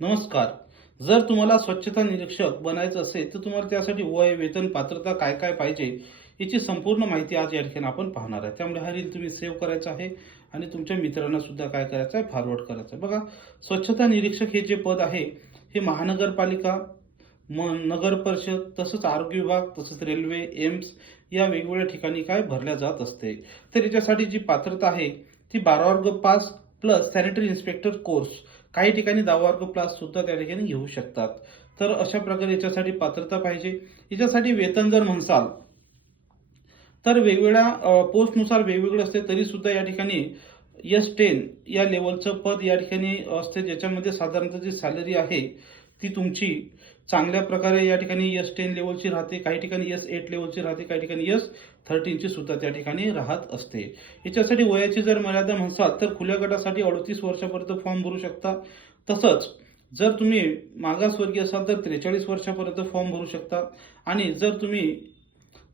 नमस्कार. जर तुम्हाला स्वच्छता निरीक्षक बनायचं असेल, तर तुम्हाला त्यासाठी वय, वेतन, पात्रता काय काय पाहिजे याची संपूर्ण माहिती आज या ठिकाणी आपण पाहणार आहे. त्यामुळे हा रील तुम्ही सेव्ह करायचा आहे आणि तुमच्या मित्रांना सुद्धा काय करायचं आहे, फॉरवर्ड करायचं आहे. बघा, स्वच्छता निरीक्षक हे जे पद आहे, हे महानगरपालिका, नगर परिषद, तसंच आरोग्य विभाग, तसंच रेल्वे, एम्स या वेगवेगळ्या ठिकाणी काय भरल्या जात असते. तर याच्यासाठी जी पात्रता आहे ती 12 वर्ग pass plus sanitary inspector course. काही ठिकाणी 10 वर्ग प्लस सुद्धा त्या ठिकाणी घेऊ शकतात. तर अशा प्रकारे याच्यासाठी पात्रता पाहिजे. याच्यासाठी वेतन जर म्हणसाल तर वेगवेगळ्या पोस्टनुसार वेगवेगळे असते, तरी सुद्धा या ठिकाणी S10 या लेवलचं पद या ठिकाणी असते, ज्याच्यामध्ये साधारणतः जी सॅलरी आहे ती तुमची चांगल्या प्रकारे या ठिकाणी S10 लेवलची राहते, काही ठिकाणी S8 लेवलची राहते, काही ठिकाणी S13 ची सुद्धा त्या ठिकाणी राहत असते. याच्यासाठी वयाची जर मर्यादा म्हणसाल तर खुल्या गटासाठी 38 वर्षापर्यंत फॉर्म भरू शकता. तसंच जर तुम्ही मागासवर्गीय असाल तर 43 वर्षापर्यंत फॉर्म भरू शकता. आणि जर तुम्ही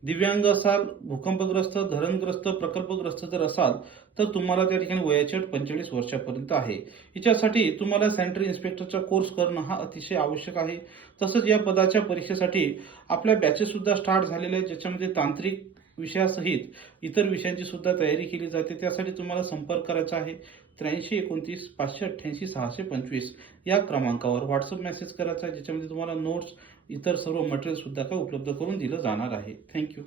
दिव्यांग असाल, भूकंपग्रस्त, धरणग्रस्त, प्रकल्पग्रस्त जर असाल तर तुम्हाला त्या ठिकाणी वयाची अट 45 वर्षापर्यंत आहे. याच्यासाठी तुम्हाला सॅनिटरी इन्स्पेक्टरचा कोर्स करणं हा अतिशय आवश्यक आहे. तसंच या पदाच्या परीक्षेसाठी आपल्या बॅचेस सुद्धा स्टार्ट झालेले आहेत, ज्याच्यामध्ये तांत्रिक विषयासहित इतर विषयांची सुद्धा तयारी केली जाते. त्यासाठी तुम्हाला संपर्क करायचा आहे 83 29 588 625 या क्रमांकावर व्हॉट्सअप मेसेज करायचा आहे, ज्याच्यामध्ये तुम्हाला नोट्स, इतर सर्व मटेरियल सुद्धा काय उपलब्ध करून दिलं जाणार आहे. थँक्यू.